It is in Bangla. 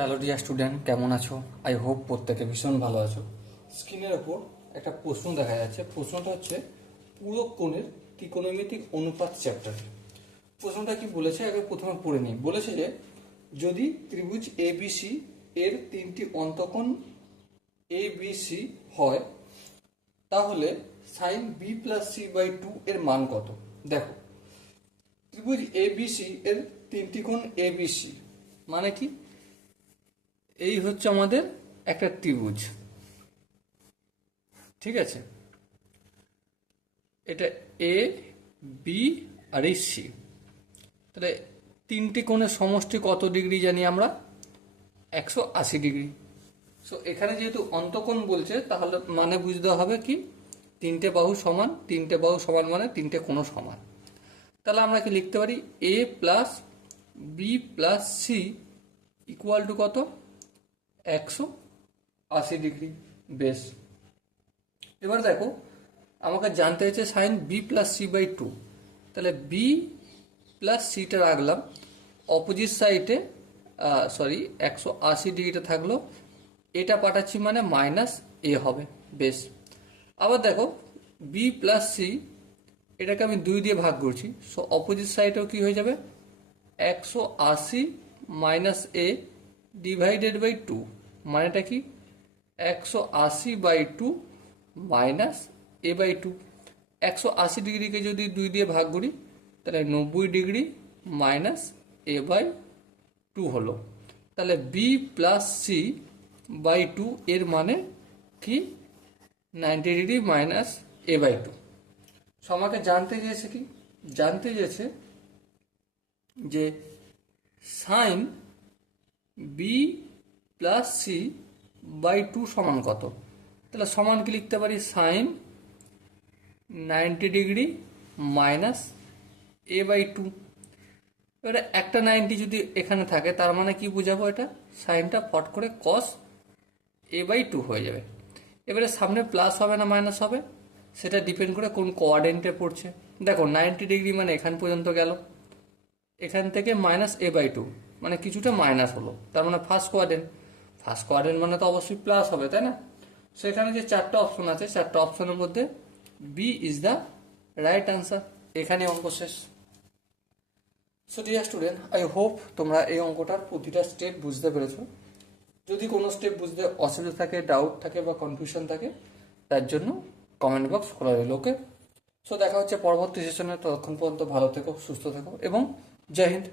হ্যালো ডিয়ার স্টুডেন্ট, কেমন আছো? আই হোপ প্রত্যেকে ভীষণ ভালো আছো। স্ক্রিনের ওপর একটা প্রশ্ন দেখা যাচ্ছে। প্রশ্নটা হচ্ছে পূরক কোণের ত্রিকোণমিতিক অনুপাত চ্যাপ্টার। প্রশ্নটা কি বলেছে আগে প্রথমে পড়ে নিই। বলেছে যে যদি ত্রিভুজ এবিসি এর তিনটি অন্তকোণ এবিসি হয় তাহলে sine B plus C by two এর মান কত? দেখো, ত্রিভুজ এবিসি এর তিনটি কোণ এবিসি মানে কি? এই হচ্ছে আমাদের একটা ত্রিভুজ, ঠিক আছে? এটা এ, বি আর এই সি। তাহলে তিনটি কোণের সমষ্টি কত ডিগ্রি জানি আমরা? 180 ডিগ্রি। সো এখানে যেহেতু অন্তকোণ বলছে তাহলে মানে বুঝতে হবে কি, তিনটে বাহু সমান, তিনটে বাহু সমান মানে তিনটে কোণ সমান। তাহলে আমরা কি লিখতে পারি? A plus B plus C equal to কত? 180 ডিগ্রি। বেশ, এবার দেখো আমাকে জানতে হয়েছে sine B plus C by two. তাহলে বি প্লাস সিটা রাখলাম, অপোজিট সাইডে 180 ডিগ্রিটা থাকলো, এটা পাঠাচ্ছি মানে মাইনাস এ হবে। বেশ, আবার দেখো বি প্লাস সি এটাকে আমি 2 দিয়ে ভাগ করছি, সো অপোজিট সাইডেও কি হয়ে যাবে? 180 minus A divided by two, মানেটা কি? 180/2 মাইনাস এ বাই টু। 180 ডিগ্রিকে যদি 2 দিয়ে ভাগ করি তাহলে 90 degree minus A by two হলো। তাহলে B plus C by two এর মানে কি? 90 degree minus A by two. So আমাকে জানতে চেয়েছে কি? জানতে চেয়েছে যে sine B plus C by two সমান কত? তাহলে সমান কি লিখতে পারি? Sine 90 degree minus A by two. এবারে একটা 90 যদি এখানে থাকে তার মানে কি বুঝাবো? এটা সাইনটা ফট করে কস এ বাই টু হয়ে যাবে। এবারে সামনে প্লাস হবে না মাইনাস হবে সেটা ডিপেন্ড করে কোন কোয়াড্রেন্টে পড়ছে। দেখো 90 ডিগ্রি মানে এখান পর্যন্ত গেল, এখান থেকে মাইনাস এ বাই টু মানে কিছুটা মাইনাস হলো, তার মানে ফার্স্ট কোয়াড্রেন্ট। ফার্স্ট কোয়াড্রেন্ট মানে তো অবশ্যই প্লাস হবে, তাই না? সেখানে যে চারটা অপশন আছে, চারটা অপশনের মধ্যে B is the right answer. এখানে অঙ্ক শেষ। So dear student, I hope তোমরা এই অঙ্কটার প্রতিটা স্টেপ বুঝতে পেরেছো। যদি কোনো স্টেপ বুঝতে অসুবিধা থাকে, ডাউট থাকে বা কনফিউশন থাকে, তার জন্য কমেন্ট বক্স খোলা রইল। ওকে, সো দেখা হচ্ছে পরবর্তী সেশনে। ততক্ষণ পর্যন্ত ভালো থেকো, সুস্থ থেকো এবং জয় হিন্দ।